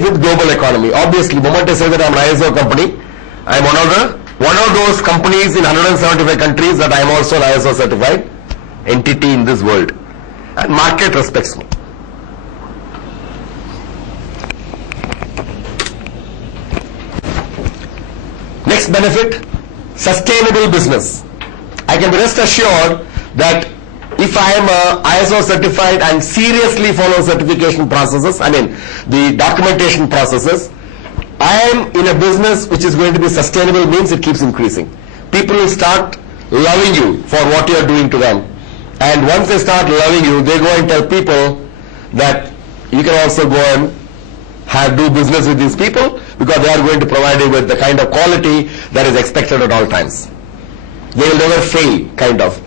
with global economy. Obviously, the moment I say that I'm an ISO company, I'm one of those companies in 175 countries that I'm also an ISO certified entity in this world. And market respects me. Next benefit, sustainable business. I can be rest assured that if I am ISO certified and seriously follow certification processes, the documentation processes, I am in a business which is going to be sustainable, means it keeps increasing. People will start loving you for what you are doing to them. And once they start loving you, they go and tell people that you can also go and do business with these people because they are going to provide you with the kind of quality that is expected at all times. They will never fail, kind of.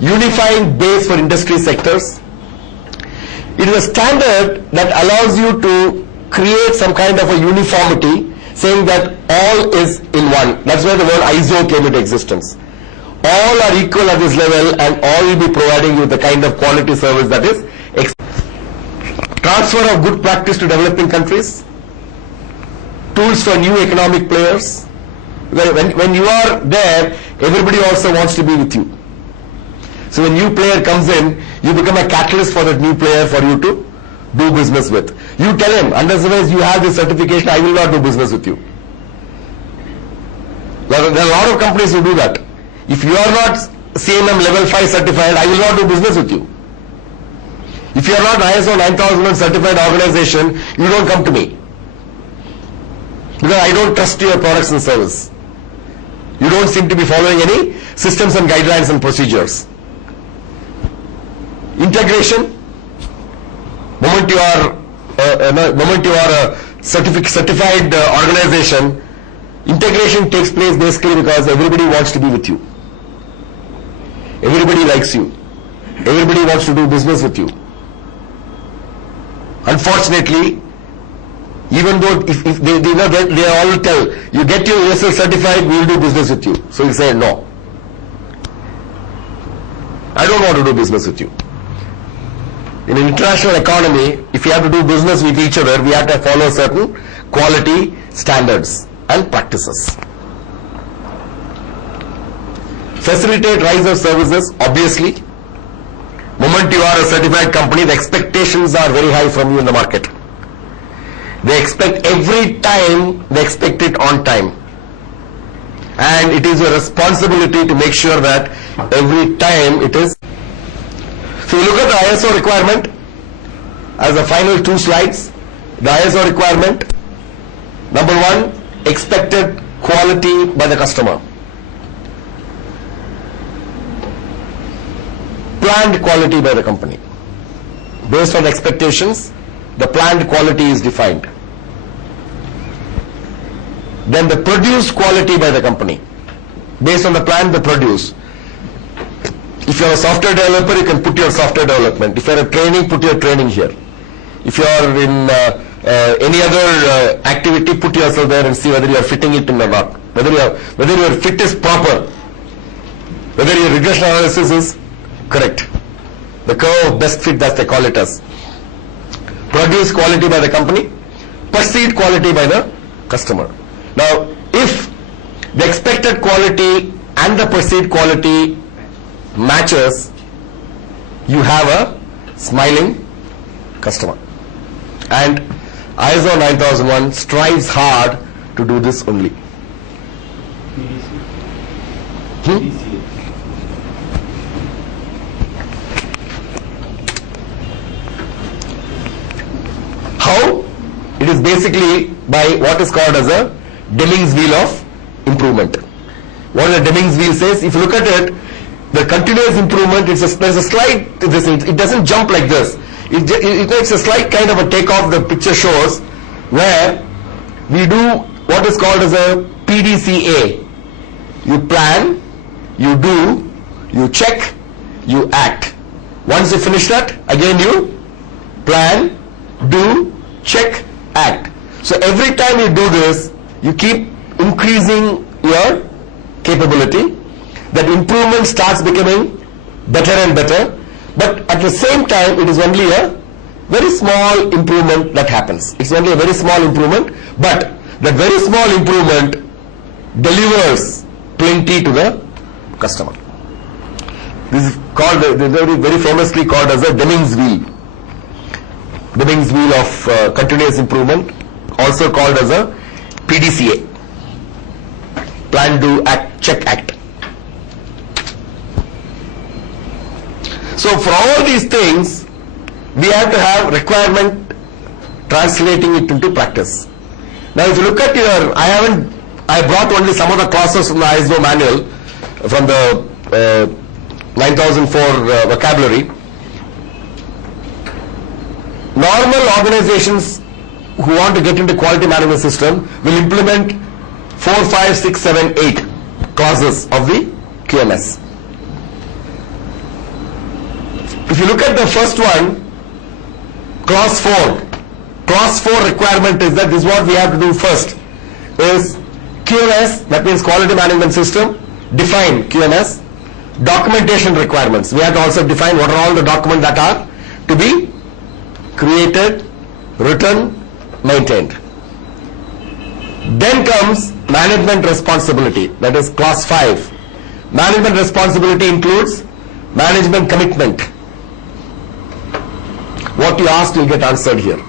Unifying base for industry sectors. It is a standard that allows you to create some kind of a uniformity, saying that all is in one. That's why the word ISO came into existence. All are equal at this level and all will be providing you the kind of quality service that is transfer of good practice to developing countries, tools for new economic players. When you are there, everybody also wants to be with you. So when new player comes in, you become a catalyst for that new player for you to do business with. You tell him, unless you have this certification, I will not do business with you. There are a lot of companies who do that. If you are not CMM level 5 certified, I will not do business with you. If you are not ISO 9001 certified organization, you don't come to me. Because I don't trust your products and service. You don't seem to be following any systems and guidelines and procedures. Integration. Moment you are a certified organization, integration takes place basically because everybody wants to be with you. Everybody likes you. Everybody wants to do business with you. Unfortunately, even though if they all tell you get your ESL certified, we will do business with you. So you say no. I don't want to do business with you. In an international economy, if we have to do business with each other, we have to follow certain quality standards and practices. Facilitate rise of services, obviously. Moment you are a certified company, the expectations are very high from you in the market. They expect every time, they expect it on time. And it is your responsibility to make sure that every time it is. So you look at the ISO requirement as the final 2 slides. The ISO requirement, number 1, expected quality by the customer. Planned quality by the company. Based on expectations, the planned quality is defined. Then the produced quality by the company. Based on the plan, the produce. If you are a software developer, you can put your software development. If you are a training, put your training here. If you are in any other activity, put yourself there and see whether you are fitting it in or not. Whether your fit is proper. Whether your regression analysis is correct. The curve of best fit, that they call it as. Produced quality by the company, perceived quality by the customer. Now, if the expected quality and the perceived quality matches, you have a smiling customer. And ISO 9001 strives hard to do this only. How? It is basically by what is called as a Deming's wheel of improvement. What the Deming's wheel says, if you look at it, the continuous improvement, there's a slight, it doesn't jump like this. It makes a slight kind of a takeoff, the picture shows, where we do what is called as a PDCA. You plan, you do, you check, you act. Once you finish that, again you plan, do, check, act. So every time you do this, you keep increasing your capability. That improvement starts becoming better and better, but at the same time it is only a very small improvement that happens. It's only a very small improvement, but that very small improvement delivers plenty to the customer. This is called, very famously called as a Deming's wheel. Deming's wheel of continuous improvement, also called as a PDCA. Plan, do, act, check, act. So for all these things, we have to have requirement translating it into practice. Now if you look at your, I brought only some of the clauses from the ISO manual, from the 9004 vocabulary. Normal organizations who want to get into quality management system will implement 4, 5, 6, 7, 8 clauses of the QMS. If you look at the first one, clause 4. Clause 4 requirement is that this is what we have to do first. Is QMS, that means quality management system, define QMS. Documentation requirements. We have to also define what are all the documents that are to be created, written, maintained. Then comes management responsibility, that is clause 5. Management responsibility includes management commitment. What you ask will get answered here.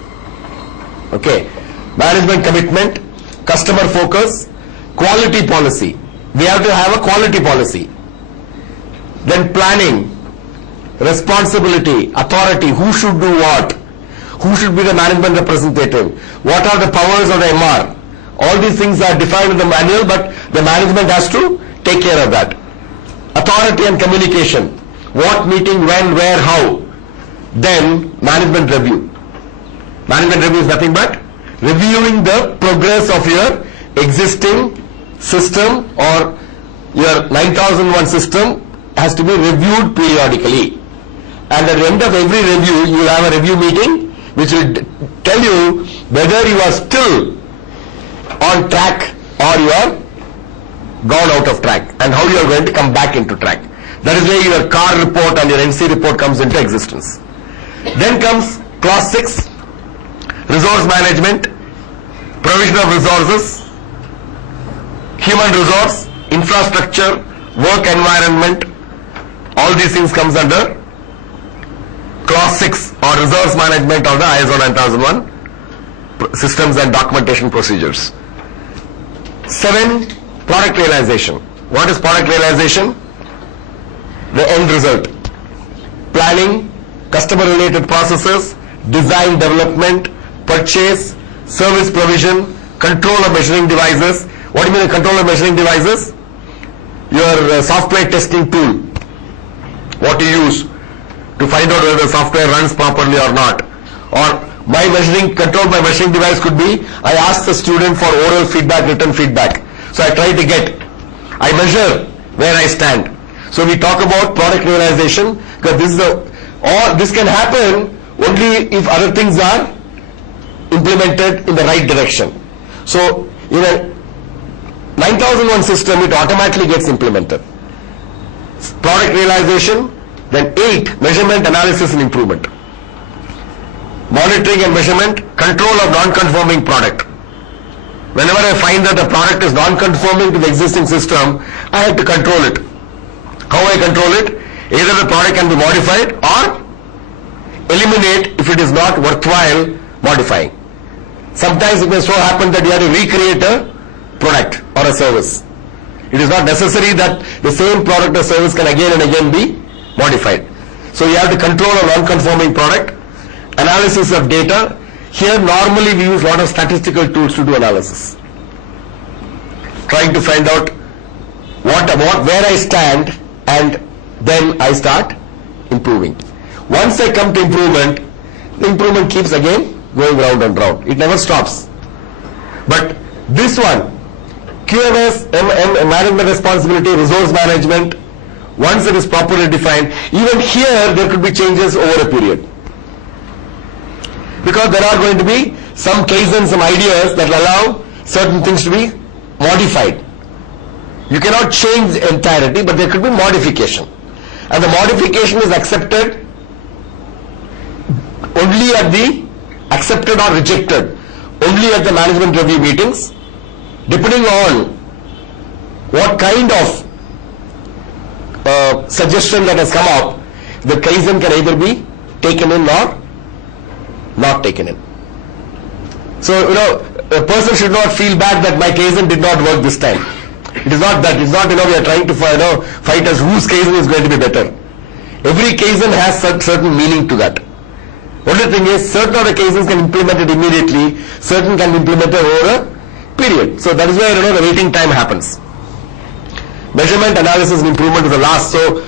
Okay. Management commitment, customer focus, quality policy. We have to have a quality policy. Then planning, responsibility, authority, who should do what, who should be the management representative, what are the powers of the MR. All these things are defined in the manual, but the management has to take care of that. Authority and communication, what meeting, when, where, how. Then management review. Management review is nothing but reviewing the progress of your existing system, or your 9001 system has to be reviewed periodically. And at the end of every review, you will have a review meeting which will tell you whether you are still on track or you are gone out of track, and how you are going to come back into track. That is where your CAR report and your NC report comes into existence. Then comes clause 6, resource management, provision of resources, human resource, infrastructure, work environment. All these things comes under clause 6, or resource management of the ISO 9001 systems and documentation procedures. 7, product realization. What is product realization? The end result. Planning, customer related processes, design development, purchase, service provision, control of measuring devices. What do you mean control of measuring devices? Your software testing tool, what you use to find out whether the software runs properly or not. Or my control by measuring device could be, I ask the student for oral feedback, written feedback. So I try to I measure where I stand. So we talk about product realization, because this can happen only if other things are implemented in the right direction. So in a 9001 system, it automatically gets implemented. Product realization. Then 8, measurement, analysis and improvement. Monitoring and measurement, control of non-conforming product. Whenever I find that the product is non-conforming to the existing system, I have to control it. How I control it? Either the product can be modified or eliminate if it is not worthwhile modifying. Sometimes it may so happen that you have to recreate a product or a service. It is not necessary that the same product or service can again and again be modified. So you have to control a non-conforming product. Analysis of data. Here normally we use a lot of statistical tools to do analysis. Trying to find out where I stand, and then I start improving. Once I come to improvement, the improvement keeps again going round and round. It never stops. But this one, QMS, management responsibility, resource management, once it is properly defined, even here there could be changes over a period. Because there are going to be some cases, some ideas that allow certain things to be modified. You cannot change the entirety, but there could be modification. And the modification is accepted only at the accepted or rejected, only at the management review meetings, depending on what kind of suggestion that has come up, the Kaizen can either be taken in or not taken in. So, a person should not feel bad that my Kaizen did not work this time. It is not that. It's not, we are trying to fight as whose Kaizen is going to be better. Every Kaizen has certain meaning to that. Only thing is, certain of the Kaizens can implement it immediately, certain can be implemented over a period. So that is where, the waiting time happens. Measurement, analysis and improvement is the last. So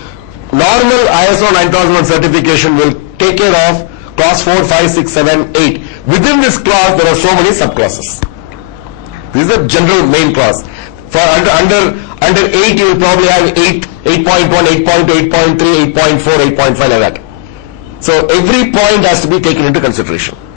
normal ISO 9001 certification will take care of clause 4, 5, 6, 7, 8. Within this clause, there are so many subclauses. This is the general main clause. For under 8, you will probably have 8.1, 8.2, 8.3, 8.4, 8.5 like that. So every point has to be taken into consideration.